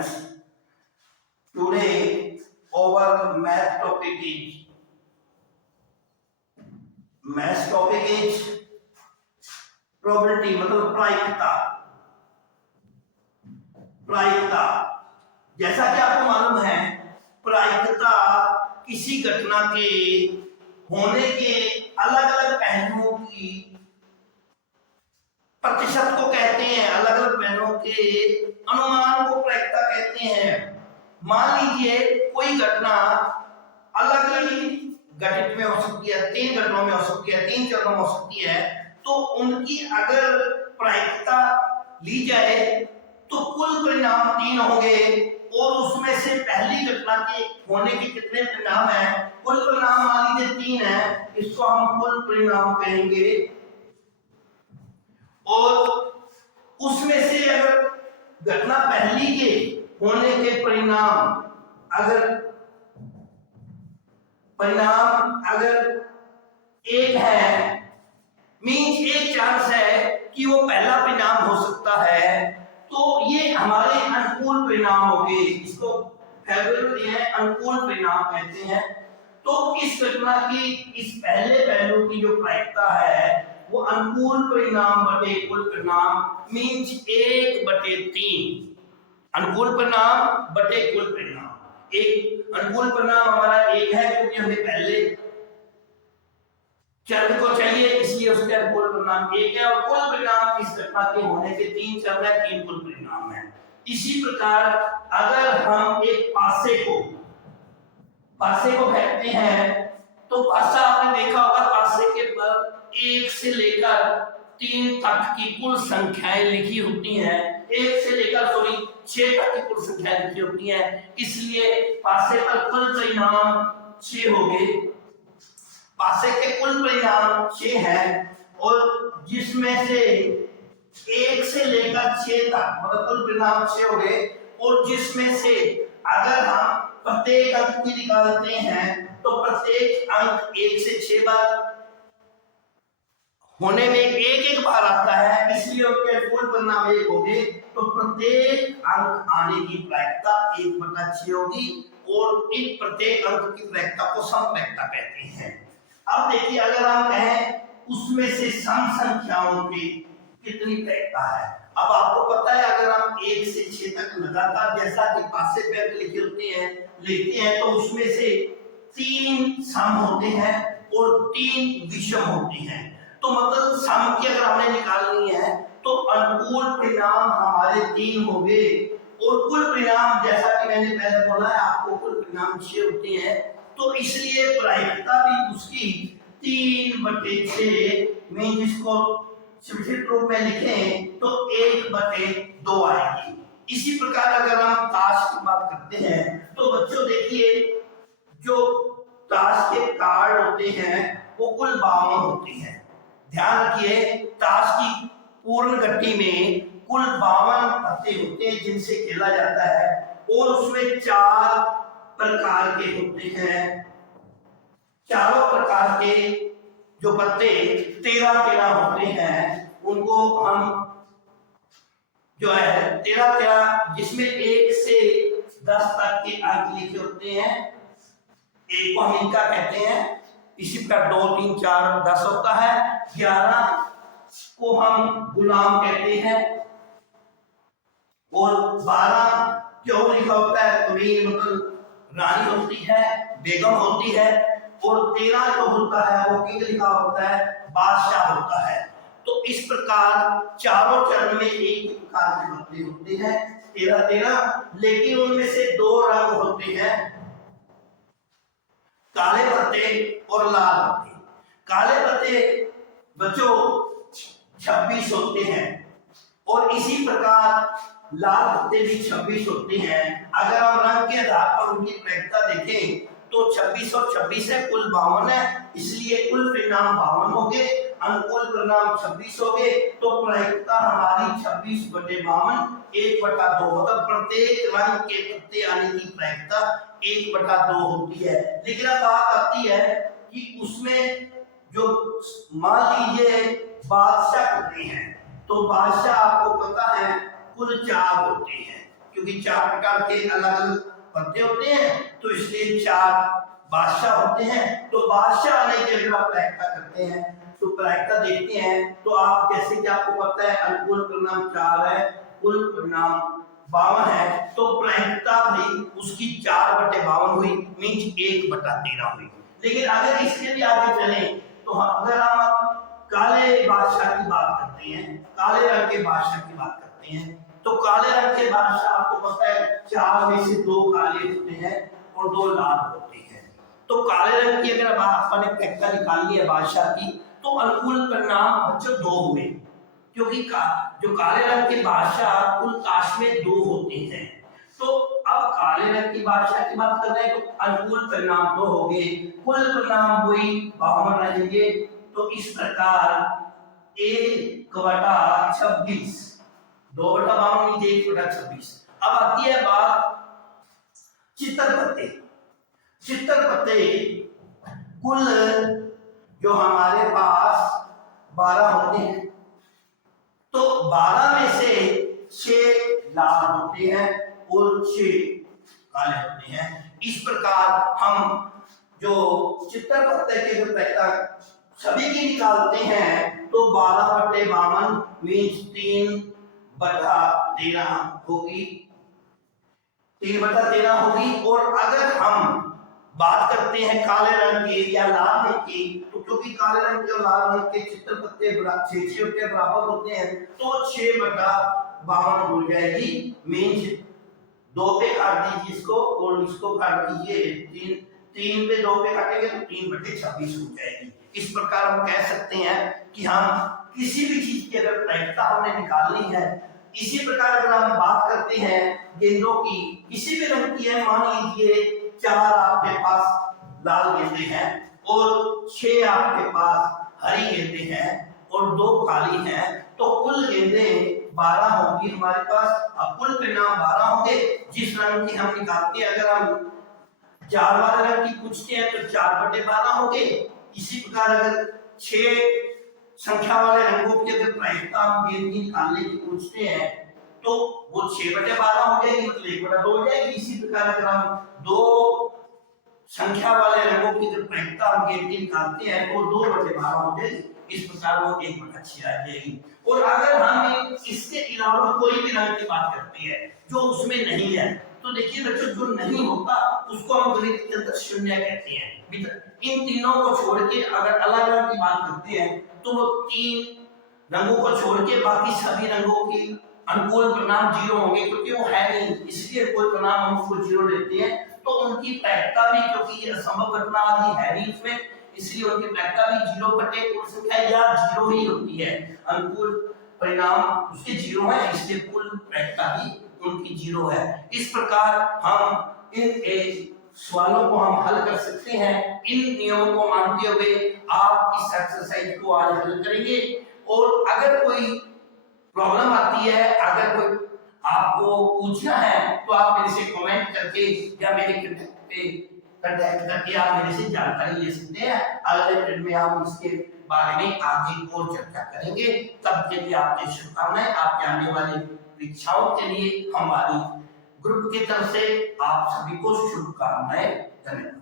friends, today our math topic is probability, मतलब प्रायिकता। जैसा कि आपको मालूम है, प्रायिकता किसी घटना के होने के अलग अलग पहलुओं की प्रतिशत को कहते हैं, अलग अलग पहलुओं के अनुमान को प्रायिकता कहते हैं। मान लीजिए कोई घटना अलग अलग घटित में हो सकती है, 3 घटनाओं में हो सकती है, 3 चरणों में हो सकती है, तो उनकी अगर प्रायिकता ली जाए तो कुल परिणाम 3 होंगे और उसमें से पहली घटना के होने के कितने परिणाम हैं, कुल परिणाम मान लीजिए 3 है, इसको हम कुल परिणाम कहेंगे। और उसमें से अगर घटना पहली के होने के परिणाम अगर 1 है, मीन्स एक चांस है कि वो पहला परिणाम हो सकता है, तो ये हमारे अनुकूल परिणाम हो गए, इसको फेवरेबल है, अनुकूल परिणाम कहते हैं। तो इस घटना की इस पहले पहलू की जो प्रायिकता है वो अनुकूल परिणाम बटे कुल परिणाम मीन्स 1/3। अनुकूल परिणाम बटे कुल परिणाम। एक अनुकूल परिणाम हमारा 1 है क्योंकि हमें पहले चरण को चाहिए, इसलिए उसके अनुकूल परिणाम 1 है, और कुल परिणाम इस घटना के होने के 3 चरण है, 3 कुल परिणाम है। इसी प्रकार अगर हम एक पासे को फेंकते हैं तो पासा आपने देखा होगा, पासे के पर 1 से लेकर 3 तक की कुल संख्याएं लिखी होती हैं, 6 तक की कुल संख्याएं लिखी होती हैं, इसलिए पासे पर कुल परिणाम 6 हो गए। पासे के कुल परिणाम 6 है और जिसमें से 1 से लेकर 6 तक मतलब कुल परिणाम 6 हो गए, और जिसमें से अगर हम प्रत्येक अंक की निकालते हैं तो प्रत्येक अंक 1 से 6 बार होने में एक बार आता है, इसलिए उसके कुल परिणाम 1 हो गए। तो प्रत्येक अंक आने की प्रायिकता 1/6 होगी और इन प्रत्येक अंक की प्रायिकता को सम प्रायिकता कहते हैं। अब देखिए, अगर हम कहें उसमें से सम संख्याओं की कितनी प्रायिकता है। अब आपको पता है, अगर हम 1 से 6 तक लगातार जैसा कि पासे पे लिखते हैं तो उसमें से 3 सम होते हैं और 3 विषम होते हैं। तो मतलब सम की अगर हमने निकालनी है तो अनुकूल परिणाम हमारे 3 हो गए और कुल परिणाम, जैसा कि मैंने पहले बोला है आपको, कुल परिणाम 6 होते हैं, तो इसलिए प्रायिकता भी उसकी 3/6 में, जिसको संक्षिप्त रूप में लिखें तो 1/2 आएगी। इसी प्रकार अगर हम ताश की बात करते हैं तो बच्चों देखिए, जो ताश के कार्ड होते हैं वो कुल 52 होते हैं। ध्यान रखिए, ताश की पूर्ण गट्टी में कुल 52 पत्ते होते हैं जिनसे खेला जाता है, और उसमें 4 प्रकार के होते हैं। चारों प्रकार के जो पत्ते 13 होते हैं, उनको हम जो है 13, जिसमें 1 से 10 तक के अंक लिखे होते हैं, एक को हम इनका कहते हैं। इसी प्रकार 2, 3, 4, 10 होता है। 11 को हम गुलाम कहते हैं, और 12 क्यों लिखा होता है, कबीर मतलब रानी होती है, बेगम होती है, और 13 जो होता है वो किंग लिखा होता है, बादशाह होता है। तो इस प्रकार चारों चरण में एक प्रकार के पत्ते होते हैं, 13, लेकिन उनमें से 2 रंग होते हैं, काले पत्ते और लाल पत्ते। काले पत्ते बच्चों 26 होते हैं और इसी प्रकार लाल पत्ते भी 26 होते हैं। अगर हम रंग के आधार पर उनकी प्रायिकता देखें तो 26 और 26 है, कुल 52 है, इसलिए कुल परिणाम 52 हो गए, अनुकूल परिणाम 26 हो गए। तो प्रायिकता हमारी 26/52 1/2, मतलब प्रत्येक रंग के पत्ते आने की प्रायिकता 1/2 होती है। लेकिन अब बात आती है कि उसमें जो मान लीजिए बादशाह कितने हैं, तो बादशाह आपको पता है कुल 4 होते हैं। क्योंकि 4 प्रकार के अलग अलग पत्ते होते हैं, तो इसलिए 4 बादशाह होते हैं। तो बादशाह आने के अगर आप प्रायिकता करते हैं तो प्रायिकता देखते हैं, तो आप जैसे कि आपको पता है अनुकूल परिणाम 4 है, कुल परिणाम 52 है, तो प्रायिकता भी उसकी 4/52 हुई, मीन्स 1/13 हुई। लेकिन अगर इसके भी आगे चले तो अगर हम काले बादशाह की बात करते हैं, काले रंग के बादशाह की बात करते हैं, तो काले रंग के बादशाह आपको पता है 4 में से 2 काले होते हैं और 2 लाल होते हैं। तो काले रंग की अगर अपन ने प्रायिकता निकाली है बादशाह की, तो अनुकूल परिणाम बच्चों 2 हुए, क्योंकि जो काले रंग के बादशाह कुल काश में 2 होते हैं। तो अब काले रंग की बादशाह की बात कर रहे हैं, तो अनुकूल परिणाम 2 हो गए, कुल परिणाम वही 52 रहेंगे। तो इस प्रकार 1/26, 2/52 मीन्स 1/26। अब आती है बात चित्तर पत्ते। चित्तर पत्ते कुल जो हमारे पास 12 होते हैं, तो 12 में से 6 लाल होते हैं और 6 काले होते हैं। इस प्रकार हम जो चित्तर पत्ते के जो प्रायिकता सभी की निकालते हैं, तो 12/52 मीन्स 3/13 होगी, 3/13 होगी। और अगर हम बात करते हैं काले रंग की या लाल रंग की, तो क्योंकि काले रंग के और लाल रंग के चित्तर पत्ते 6 के बराबर होते हैं, तो 6/52 हो जाएगी, मीन्स 2 पे काट दीजिए इसको और इसको काट दीजिए, 3 पे 2 पे काटेंगे तो 3/26 हो जाएगी। इस प्रकार हम कह सकते हैं कि हम किसी भी चीज की अगर प्रायिकता हमने निकालनी है, इसी प्रकार अगर हम बात करते हैं गेंदों की, किसी भी रंग की है, मान लीजिए 4 आपके पास लाल गेंदे हैं और 6 आपके पास हरी गेंदे हैं और 2 काली हैं, तो कुल गेंदे 12 होंगी हमारे पास। अब कुल परिणाम 12 होंगे, जिस रंग की हम निकालते हैं, अगर हम 4 वाले रंग की पूछते हैं तो 4/12 होंगे। इसी प्रकार अगर 6 संख्या वाले रंगों की अगर प्रायिकता हम गेंद की निकालने की पूछते हैं, तो वो 6/12 हो जाएगी, मतलब 1/2 हो जाएगी। इसी प्रकार अगर हम 2 संख्या वाले रंगों की अगर प्रायिकता हम गेंद की निकालते हैं, तो 2/12 हो जाएगी। इस प्रकार वो 1/6 आ जाएगी। और अगर हम इसके अलावा कोई भी रंग की बात करते हैं जो उसमें नहीं है, तो देखिए बच्चों, जो नहीं होता उसको हम गणित के अंदर शून्य कहते हैं। इन तीनों को छोड़ के अगर अलग रंग की बात करते हैं, तो वो 3 रंगों को छोड़ के बाकी सभी रंगों की अनुकूल परिणाम 0 होंगे, क्योंकि वो है नहीं, इसलिए कोई परिणाम हम उसको 0 लेते हैं। तो उनकी प्रायिकता भी, क्योंकि ये असंभव घटना आदि है नहीं इसमें, इसलिए उनकी प्रायिकता भी 0/कुल संख्या या 0 ही होती है। अनुकूल परिणाम उसके 0 है, इसलिए कुल प्रायिकता भी उनकी 0 है। इस प्रकार हम इन सवालों को हम हल कर सकते हैं। इन नियमों को मानते हुए आप इस एक्सरसाइज को आज हल करेंगे। और अगर कोई प्रॉब्लम आती है, अगर कोई आपको पूछना है, तो आप मेरे से कमेंट करके या मेरे कांटेक्ट करके आप मेरे से जानकारी ले सकते हैं। अगले वीडियो में हम इसके बारे में आगे और चर्चा करेंगे। तब के लिए आपके शुभकामनाएं। आपके आने वाली परीक्षाओं के लिए हमारी ग्रुप की तरफ से आप सभी को शुभकामनाएं। धन्यवाद।